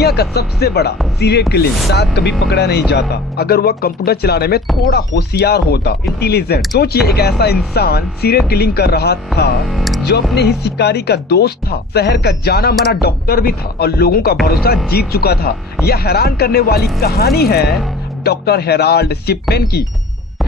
दुनिया का सबसे बड़ा सीरियल किलिंग शायद कभी पकड़ा नहीं जाता अगर वह कंप्यूटर चलाने में थोड़ा होशियार होता, इंटेलिजेंट। सोचिए, एक ऐसा इंसान सीरियल किलिंग कर रहा था जो अपने ही शिकारी का दोस्त था, शहर का जाना माना डॉक्टर भी था और लोगों का भरोसा जीत चुका था। यह हैरान करने वाली कहानी है डॉक्टर हेराल्ड शिपमैन की,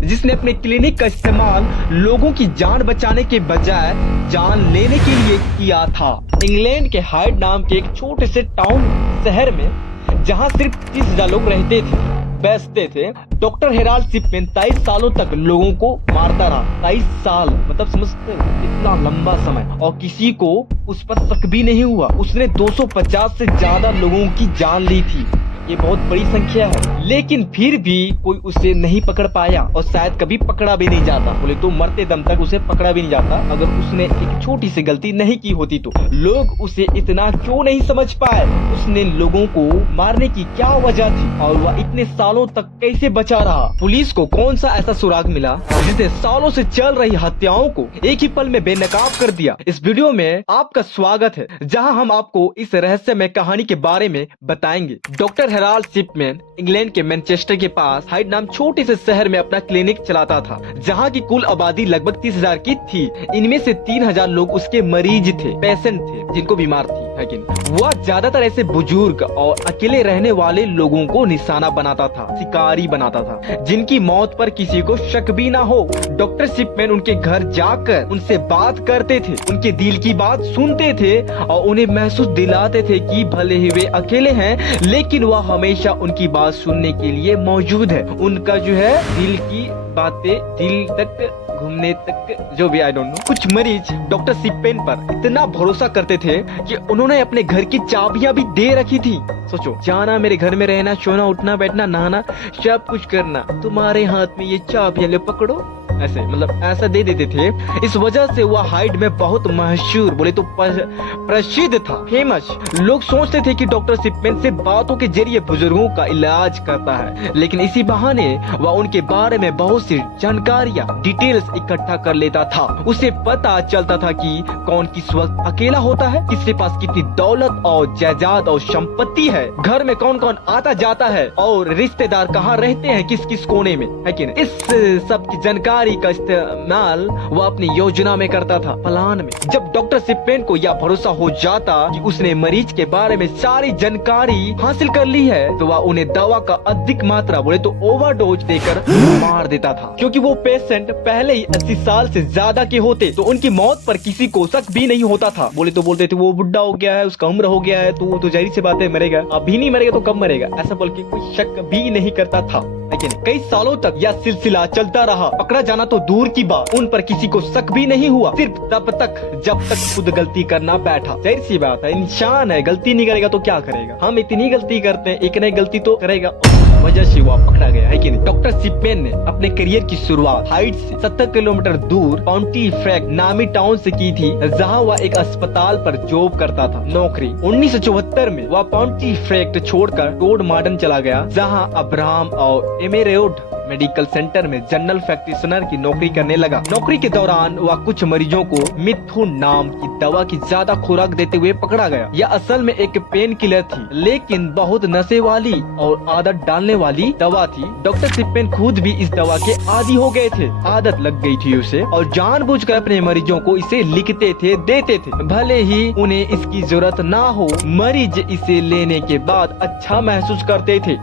जिसने अपने क्लिनिक का इस्तेमाल लोगों की जान बचाने के बजाय जान लेने के लिए किया था। इंग्लैंड के हाइड नाम के एक छोटे से टाउन शहर में, जहां सिर्फ 30,000 लोग रहते थे, बसते थे, डॉक्टर हेराल्ड शिपमैन 23 सालों तक लोगों को मारता रहा। 23 साल मतलब समझते हो इतना लंबा समय, और किसी को उस पर शक भी नहीं हुआ। उसने 250 से ज्यादा लोगों की जान ली थी। ये बहुत बड़ी संख्या है, लेकिन फिर भी कोई उसे नहीं पकड़ पाया और शायद कभी पकड़ा भी नहीं जाता। बोले तो मरते दम तक उसे पकड़ा भी नहीं जाता। अगर उसने एक छोटी सी गलती नहीं की होती तो लोग उसे इतना क्यों नहीं समझ पाए? उसने लोगों को मारने की क्या वजह थी और वह इतने सालों तक कैसे बचा रहा? पुलिस को कौन सा ऐसा सुराग मिला जिसने सालों से चल रही हत्याओं को एक ही पल में बेनकाब कर दिया? इस वीडियो में आपका स्वागत है, जहाँ हम आपको इस रहस्यमय कहानी के बारे में बताएंगे। डॉक्टर हेराल्ड शिपमैन इंग्लैंड के मैनचेस्टर के पास हाइड नाम छोटे से शहर में अपना क्लिनिक चलाता था, जहां की कुल आबादी लगभग 30,000 की थी। इनमें से 3,000 लोग उसके मरीज थे, पेशेंट थे, जिनको बीमार थी, है कि नहीं? वह ज्यादातर ऐसे बुजुर्ग और अकेले रहने वाले लोगों को निशाना बनाता था, शिकारी बनाता था, जिनकी मौत पर किसी को शक भी ना हो। डॉक्टर शिपमैन उनके घर जाकर उनसे बात करते थे, उनके दिल की बात सुनते थे और उन्हें महसूस दिलाते थे कि भले ही वे अकेले हैं, लेकिन वह हमेशा उनकी बात सुनने के लिए मौजूद है। उनका जो है दिल की बातें दिल तक घूमने तक, जो भी आई डोंट नो। कुछ मरीज डॉक्टर शिपमैन पर इतना भरोसा करते थे कि उन्होंने अपने घर की चाबियां भी दे रखी थी। सोचो, जाना, मेरे घर में रहना, सोना, उठना, बैठना, नहाना, सब कुछ करना, तुम्हारे हाथ में ये चाबियां ले पकड़ो, ऐसे मतलब ऐसा दे देते थे। इस वजह से वह हाइड में बहुत मशहूर, बोले तो प्रसिद्ध था, फेमस। लोग सोचते थे कि डॉक्टर शिपमैन सिर्फ बातों के जरिए बुजुर्गों का इलाज करता है, लेकिन इसी बहाने वह उनके बारे में बहुत सी जानकारियां, डिटेल्स इकट्ठा कर लेता था। उसे पता चलता था कि कौन किस वक्त अकेला होता है, किसके पास कितनी दौलत और जायदाद और संपत्ति है, घर में कौन कौन आता जाता है और रिश्तेदार कहाँ रहते हैं, किस किस कोने में, है कि नहीं? इस सब की जानकारी का इस्तेमाल वो अपनी योजना में करता था, प्लान में। जब डॉक्टर शिपमैन को यह भरोसा हो जाता कि उसने मरीज के बारे में सारी जानकारी हासिल कर ली है, तो वह उन्हें दवा का अधिक मात्रा, बोले तो ओवरडोज देकर मार देता था। क्योंकि वो पेशेंट पहले ही 80 साल से ज्यादा के होते, तो उनकी मौत पर किसी को शक भी नहीं होता था। बोले तो बोलते थे वो बुढ़ा हो गया है, उसका उम्र हो गया है, तो जाहिर सी बात है मरेगा, अभी नहीं मरेगा तो कब मरेगा, ऐसा बोल के कोई शक भी नहीं करता था। लेकिन कई सालों तक यह सिलसिला चलता रहा। पकड़ा जाना तो दूर की बात, उन पर किसी को शक भी नहीं हुआ, सिर्फ तब तक जब तक खुद गलती करना बैठा। जाहिर सी बात है, इंसान है, गलती नहीं करेगा तो क्या करेगा? हम इतनी गलती करते हैं, एक नई गलती तो करेगा, वजह से वो पकड़ा गया, है कि नहीं? डॉक्टर शिपमैन ने अपने करियर की शुरुआत हाइड से 70 किलोमीटर दूर पॉन्टीफ्रेक्ट नामी टाउन से की थी, जहां वह एक अस्पताल पर जॉब करता था, नौकरी। 1974 में वह पॉन्टीफ्रेक्ट छोड़कर टोड मॉडर्न चला गया, जहां अब्राहम और एमेरोड मेडिकल सेंटर में जनरल प्रैक्टिशनर की नौकरी करने लगा। नौकरी के दौरान वह कुछ मरीजों को मिथुन नाम की दवा की ज्यादा खुराक देते हुए पकड़ा गया। यह असल में एक पेन किलर थी, लेकिन बहुत नशे वाली और आदत डालने वाली दवा थी। डॉक्टर शिपमैन खुद भी इस दवा के आदी हो गए थे, आदत लग गई थी उसे, और जानबूझकर अपने मरीजों को इसे लिखते थे, देते थे, भले ही उन्हें इसकी जरूरत ना हो। मरीज इसे लेने के बाद अच्छा महसूस करते थे,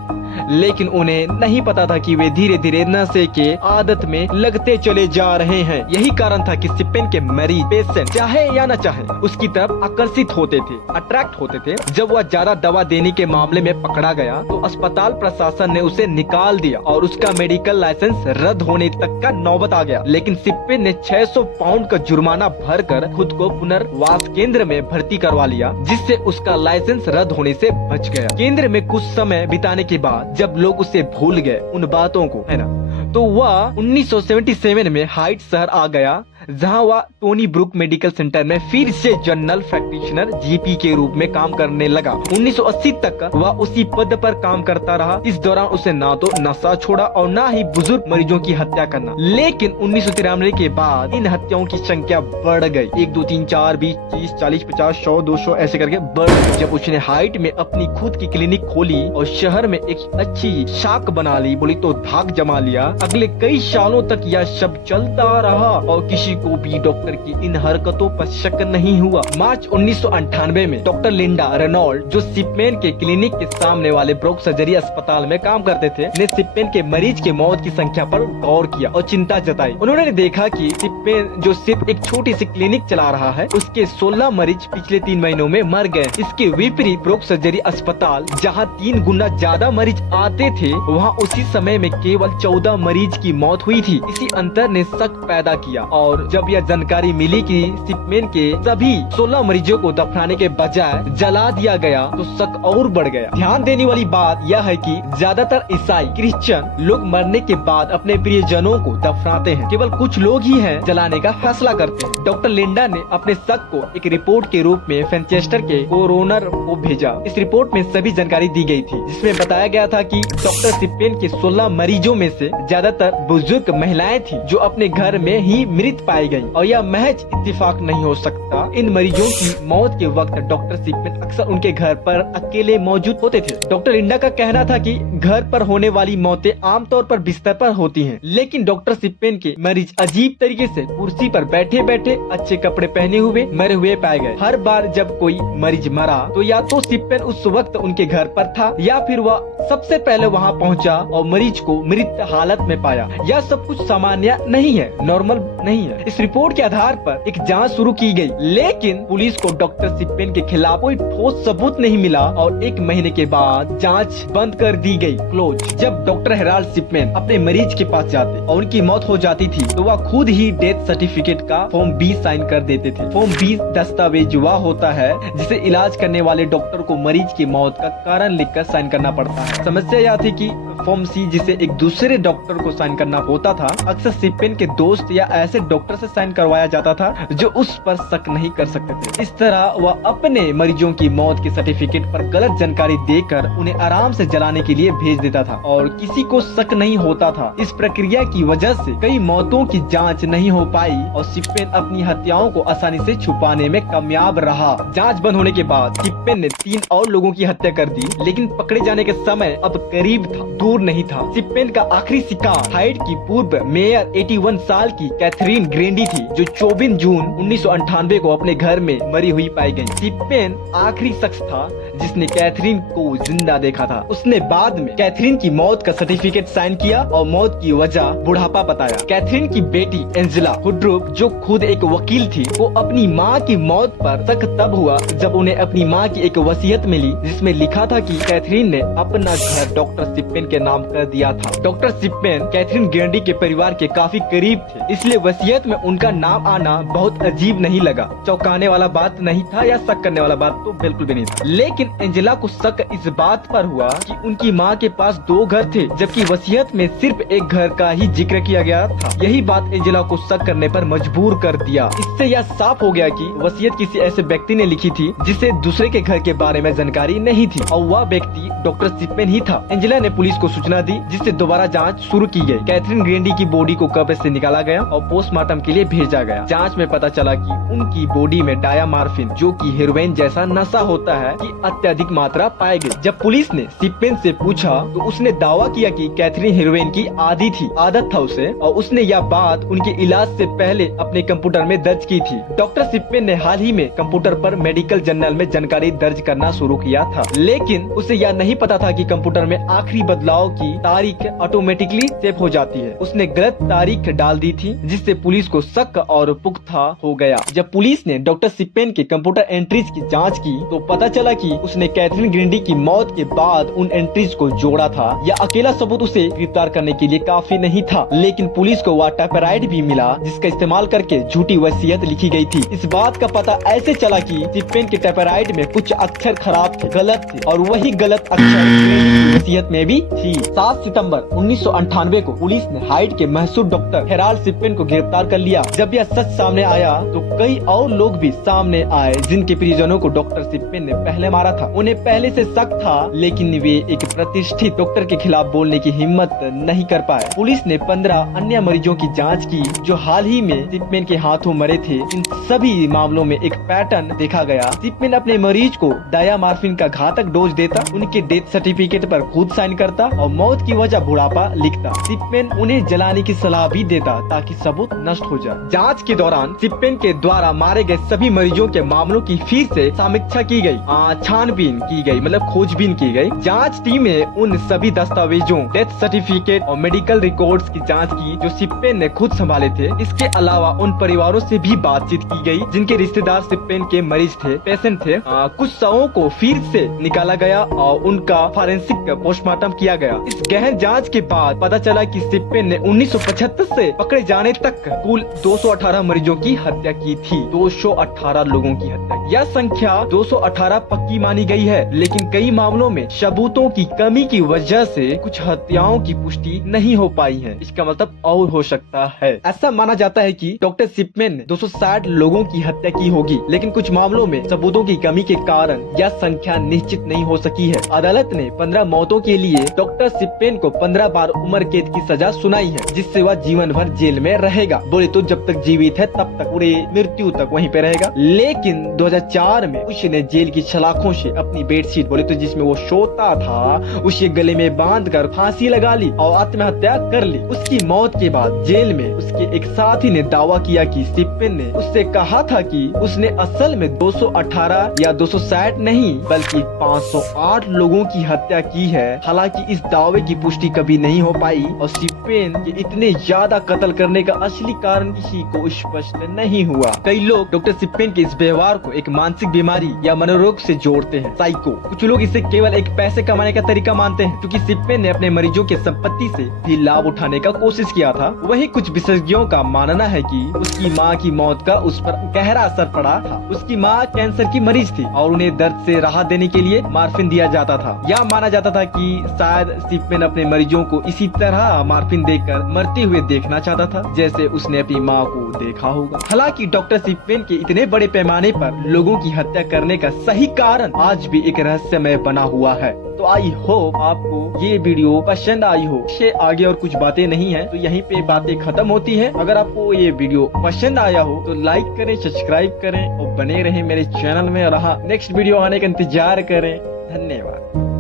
लेकिन उन्हें नहीं पता था कि वे धीरे धीरे नशे के आदत में लगते चले जा रहे हैं। यही कारण था कि शिपमैन के मरीज, पेशेंट, चाहे या न चाहे, उसकी तरफ आकर्षित होते थे, अट्रैक्ट होते थे। जब वह ज्यादा दवा देने के मामले में पकड़ा गया, तो अस्पताल प्रशासन ने उसे निकाल दिया और उसका मेडिकल लाइसेंस रद्द होने तक का नौबत आ गया। लेकिन शिपमैन ने 600 पाउंड का जुर्माना भरकर खुद को पुनर्वास केंद्र में भर्ती करवा लिया, जिससे उसका लाइसेंस रद्द होने से बच गया। केंद्र में कुछ समय बिताने के बाद जब लोग उसे भूल गए, उन बातों को, है ना, तो वह 1977 में हाइड शहर आ गया, जहां वह टोनी ब्रुक मेडिकल सेंटर में फिर से जनरल प्रैक्टिशनर जीपी के रूप में काम करने लगा। 1980 तक वह उसी पद पर काम करता रहा। इस दौरान उसे ना तो नशा छोड़ा और ना ही बुजुर्ग मरीजों की हत्या करना। लेकिन 1993 के बाद इन हत्याओं की संख्या बढ़ गई। 1, 2, 3, 4, 20, 30, 40, 50, 100, 200 ऐसे करके बढ़ गई। जब उसने हाइट में अपनी खुद की क्लिनिक खोली और शहर में एक अच्छी शाख बना ली, बोली तो धाक जमा लिया, अगले कई सालों तक यह सब चलता रहा और किसी को भी डॉक्टर की इन हरकतों पर शक नहीं हुआ। मार्च 1998 में डॉक्टर लिंडा रेनॉल्ड, जो सिपमेन के क्लिनिक के सामने वाले ब्रोक सर्जरी अस्पताल में काम करते थे, ने सिपमेन के मरीज के मौत की संख्या पर गौर किया और चिंता जताई। उन्होंने देखा कि सिपमेन जो सिर्फ एक छोटी सी क्लिनिक चला रहा है, उसके 16 मरीज पिछले 3 महीनों में मर गए। इसके विपरीत ब्रोक सर्जरी अस्पताल, जहां 3 गुना ज्यादा मरीज आते थे, वहां उसी समय में केवल 14 मरीज की मौत हुई थी। इसी अंतर ने शक पैदा किया और जब यह जानकारी मिली कि सिपमेन के सभी 16 मरीजों को दफनाने के बजाय जला दिया गया, तो शक और बढ़ गया। ध्यान देने वाली बात यह है कि ज्यादातर ईसाई क्रिश्चियन लोग मरने के बाद अपने प्रियजनों को दफनाते हैं। केवल कुछ लोग ही हैं जलाने का फैसला करते हैं। डॉक्टर लिंडा ने अपने शक को एक रिपोर्ट के रूप में मैनचेस्टर के कोरोनर को भेजा। इस रिपोर्ट में सभी जानकारी दी गई थी, जिसमें बताया गया था कि डॉक्टर सिपमेन के 16 मरीजों में से ज्यादातर बुजुर्ग महिलाएं थी, जो अपने घर में ही मृत पाई गयी, और यह महज इत्तेफाक नहीं हो सकता। इन मरीजों की मौत के वक्त डॉक्टर सिपमेन अक्सर उनके घर पर अकेले मौजूद होते थे। डॉक्टर लिंडा का कहना था कि घर पर होने वाली मौतें आमतौर पर बिस्तर पर होती हैं, लेकिन डॉक्टर सिपमेन के मरीज अजीब तरीके से कुर्सी पर बैठे बैठे अच्छे कपड़े पहने हुए मरे हुए पाए गए। हर बार जब कोई मरीज मरा तो या तो सिपमेन उस वक्त उनके घर पर था, या फिर वह सबसे पहले वहां पहुंचा और मरीज को मृत हालत में पाया। यह सब कुछ सामान्य नहीं है, नॉर्मल नहीं है। इस रिपोर्ट के आधार पर एक जांच शुरू की गई, लेकिन पुलिस को डॉक्टर सिपमेन के खिलाफ कोई ठोस सबूत नहीं मिला और 1 महीने के बाद जांच बंद कर दी गई, क्लोज। जब डॉक्टर हेराल्ड सिपमेन अपने मरीज के पास जाते और उनकी मौत हो जाती थी, तो वह खुद ही डेथ सर्टिफिकेट का फॉर्म 20 साइन कर देते थे। फॉर्म 20 दस्तावेज वह होता है जिसे इलाज करने वाले डॉक्टर को मरीज की मौत का कारण लिखकर साइन करना पड़ता है। समस्या यह थी कि फॉर्म सी, जिसे एक दूसरे डॉक्टर को साइन करना होता था, अक्सर सिपमेन के दोस्त या ऐसे डॉक्टर से साइन करवाया जाता था जो उस पर शक नहीं कर सकते थे। इस तरह वह अपने मरीजों की मौत के सर्टिफिकेट पर गलत जानकारी देकर उन्हें आराम से जलाने के लिए भेज देता था और किसी को शक नहीं होता था। इस प्रक्रिया की वजह से कई मौतों की जांच नहीं हो पाई और सिपमेन अपनी हत्याओं को आसानी से छुपाने में कामयाब रहा। जांच बंद होने के बाद सिपमेन ने 3 और लोगों की हत्या कर दी, लेकिन पकड़े जाने के समय अब करीब था, दूर नहीं था। सिपमेन का आखिरी शिकार हाइट की पूर्व मेयर 81 साल की कैथरीन ग्रेंडी थी, जो 24 जून 1998 को अपने घर में मरी हुई पाई गई। सिपमेन आखिरी शख्स था जिसने कैथरीन को जिंदा देखा था। उसने बाद में कैथरीन की मौत का सर्टिफिकेट साइन किया और मौत की वजह बुढ़ापा बताया। कैथरीन की बेटी एंजेला हुड्रूप, जो खुद एक वकील थी, वो अपनी माँ की मौत पर शक तब हुआ जब उन्हें अपनी माँ की एक वसीयत मिली, जिसमें लिखा था कि कैथरीन ने अपना घर डॉक्टर सिपमेन के नाम कर दिया था। डॉक्टर सिपमेन कैथरीन ग्रेंडी के परिवार के काफी करीब थे, इसलिए वसीयत में उनका नाम आना बहुत अजीब नहीं लगा। चौंकाने वाला बात नहीं था या शक करने वाला बात तो बिल्कुल भी नहीं था। लेकिन एंजेला को शक इस बात पर हुआ कि उनकी माँ के पास 2 घर थे, जबकि वसीयत में सिर्फ एक घर का ही जिक्र किया गया था। यही बात एंजेला को शक करने पर मजबूर कर दिया। इससे यह साफ हो गया कि वसीयत किसी ऐसे व्यक्ति ने लिखी थी जिसे दूसरे के घर के बारे में जानकारी नहीं थी, और वह व्यक्ति डॉक्टर सिपमेन ही था। एंजेला ने पुलिस को सूचना दी, जिससे दोबारा जांच शुरू की गई। कैथरीन ग्रेंडी की बॉडी को कब्र से निकाला गया और पोस्टमार्टम के लिए भेजा गया। जांच में पता चला कि उनकी बॉडी में डायामार्फिन, जो कि हेरोइन जैसा नशा होता है, की अत्यधिक मात्रा पाई गई। जब पुलिस ने सिपमेन से पूछा तो उसने दावा किया कि कैथरीन हेरोइन की आदत था उसे, और उसने यह बात उनके इलाज से पहले अपने कंप्यूटर में दर्ज की थी। डॉक्टर सिपमेन ने हाल ही में कंप्यूटर पर मेडिकल जर्नल में जानकारी दर्ज करना शुरू किया था, लेकिन उसे यह नहीं पता था कि कंप्यूटर में आखिरी बदलाव की तारीख ऑटोमेटिकली सेव हो जाती है। उसने गलत तारीख डाल दी थी, जिससे पुलिस को शक और पुख्ता हो गया। जब पुलिस ने डॉक्टर सिपमेन के कंप्यूटर एंट्रीज की जांच की तो पता चला कि उसने कैथरीन ग्रिंडी की मौत के बाद उन एंट्रीज को जोड़ा था। यह अकेला सबूत उसे गिरफ्तार करने के लिए काफी नहीं था, लेकिन पुलिस को वह टाइपराइट भी मिला जिसका इस्तेमाल करके झूठी वसीयत लिखी गई थी। इस बात का पता ऐसे चला कि सिप्पेन के टाइपराइट में कुछ अक्षर खराब थे, गलत थे, और वही गलत अक्षर वसीयत में भी थी। 7 सितंबर 1998 को पुलिस ने हाइड के मशहूर डॉक्टर हेराल्ड सिप्पेन को गिरफ्तार कर लिया। जब यह सच सामने आया तो कई और लोग भी सामने आए जिनके परिजनों को डॉक्टर सिप्पेन ने पहले मारा था। उन्हें पहले से शक था, लेकिन वे एक प्रतिष्ठित डॉक्टर के खिलाफ बोलने की हिम्मत नहीं कर पाए। पुलिस ने 15 अन्य मरीजों की जांच की जो हाल ही में सिप्पेन के हाथों मरे थे। इन सभी मामलों में एक पैटर्न देखा गया। सिप्पेन अपने मरीज को डायामार्फिन का घातक डोज देता, उनके डेथ सर्टिफिकेट पर खुद साइन करता और मौत की वजह बुढ़ापा लिखता। सिप्पेन उन्हें जलाने की सलाह भी देता ताकि सबूत नष्ट हो जाए। जांच के दौरान सिप्पेन के द्वारा मारे गए सभी मरीजों के मामलों की फिर से समीक्षा की गई, छानबीन की गई, मतलब खोजबीन की गई। जांच टीम ने उन सभी दस्तावेजों, डेथ सर्टिफिकेट और मेडिकल रिकॉर्ड्स की जांच की जो सिप्पेन ने खुद संभाले थे। इसके अलावा उन परिवारों से भी बातचीत की गई जिनके रिश्तेदार सिप्पेन के मरीज थे, पेशेंट थे। कुछ शवों को फिर से निकाला गया और उनका फॉरेंसिक पोस्टमार्टम किया गया। इस गहन जांच के बाद पता चला कि सिप्पेन ने 1975 से पकड़े जाने तक कुल 218 मरीजों की हत्या की थी। 218 लोगों की हत्या। यह संख्या 218 पक्की मानी गई है, लेकिन कई मामलों में सबूतों की कमी की वजह से कुछ हत्याओं की पुष्टि नहीं हो पाई है। इसका मतलब और हो सकता है। ऐसा माना जाता है कि डॉक्टर सिप्पेन ने 260 लोगों की हत्या की होगी, लेकिन कुछ मामलों में सबूतों की कमी के कारण यह संख्या निश्चित नहीं हो सकी है। अदालत ने 15 मौतों के लिए डॉक्टर सिप्पेन को 15 बार उम्र कैद की सजा सुनाई है, जिससे वह जीवन भर जेल में रहेगा। बोले तो जब तक जीवित है तब तक, पूरे मृत्यु तक वहीं पे रहेगा। लेकिन 2004 में उसने जेल की सलाखों से अपनी बेडशीट, बोले तो जिसमें वो सोता था, उसे गले में बांधकर फांसी लगा ली और आत्महत्या कर ली। उसकी मौत के बाद जेल में उसके एक साथी ने दावा किया कि सिप्पेन ने उससे कहा था कि उसने असल में 218 या 260 नहीं बल्कि 508 लोगों की हत्या की है। हालांकि इस दावे की पुष्टि कभी नहीं हो पाई और सिप्पेन के इतने ज्यादा कत्ल करने का असली कारण किसी को स्पष्ट नहीं हुआ। कई लोग डॉक्टर सिप्पेन के इस व्यवहार को एक मानसिक बीमारी या मनोरोग से जोड़ते हैं, साइको। कुछ लोग इसे केवल एक पैसे कमाने का तरीका मानते हैं, क्योंकि सिप्पेन ने अपने मरीजों की संपत्ति से भी लाभ उठाने का कोशिश किया था। वहीं कुछ विशेषज्ञों का मानना है कि उसकी मां की मौत का उस पर गहरा असर पड़ा था। उसकी मां कैंसर की मरीज थी और उन्हें दर्द से राहत देने के लिए मार्फिन दिया जाता था। यह माना जाता था कि शायद सिप्पेन अपने मरीजों को इसी तरह मार्फिन देकर मरते हुए देखना चाहता था, जैसे उसने अपनी मां को देखा होगा। हालांकि डॉक्टर सिप्पेन के इतने बड़े पैमाने पर लोगों की हत्या करने का सही कारण आज भी एक रहस्यमय बना हुआ है। तो आई होप आपको ये वीडियो पसंद आई हो। इससे आगे और कुछ बातें नहीं है, तो यहीं पे बातें खत्म होती है। अगर आपको ये वीडियो पसंद आया हो तो लाइक करें, सब्सक्राइब करें और बने रहें मेरे चैनल में। और हाँ, नेक्स्ट वीडियो आने का इंतजार करें। धन्यवाद।